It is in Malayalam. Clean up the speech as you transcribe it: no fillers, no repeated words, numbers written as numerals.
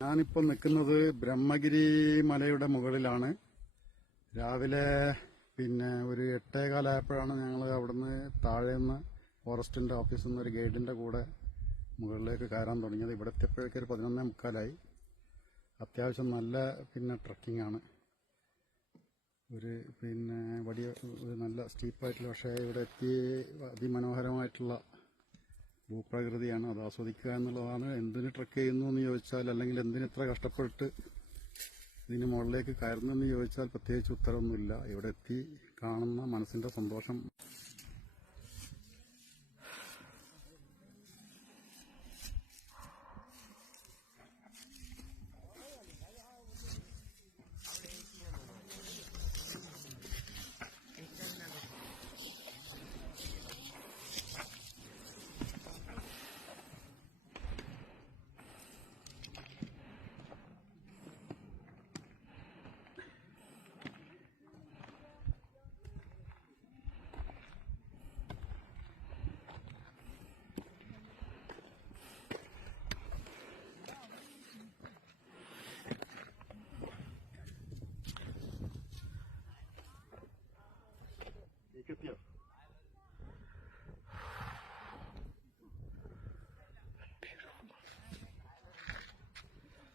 ഞാനിപ്പോൾ നിൽക്കുന്നത് ബ്രഹ്മഗിരി മലയുടെ മുകളിലാണ്. രാവിലെ ഒരു 8:15 ഞങ്ങൾ അവിടുന്ന് താഴേന്ന് ഫോറസ്റ്റിന്റെ ഓഫീസിൽ നിന്ന് ഒരു ഗൈഡിന്റെ കൂടെ മുകളിലേക്ക് കയറാൻ തുടങ്ങിയത്. ഇവിടെ എത്തിയപ്പോഴേക്കൊരു 11:45. അത്യാവശ്യം നല്ല ട്രക്കിംഗ് ആണ്. ഒരു നല്ല സ്റ്റീപ്പായിട്ടുള്ള, പക്ഷേ ഇവിടെ എത്തി അതിമനോഹരമായിട്ടുള്ള ഭൂപ്രകൃതിയാണ്. അത് ആസ്വദിക്കുക എന്നുള്ളതാണ്. എന്തിന് ട്രക്ക് ചെയ്യുന്നു എന്ന് ചോദിച്ചാൽ, അല്ലെങ്കിൽ എന്തിന് ഇത്ര കഷ്ടപ്പെട്ട് ഇതിന് മുകളിലേക്ക് കയറുന്നെന്ന് ചോദിച്ചാൽ പ്രത്യേകിച്ച് ഉത്തരവൊന്നുമില്ല. ഇവിടെ എത്തി കാണുന്ന മനസ്സിന്റെ സന്തോഷം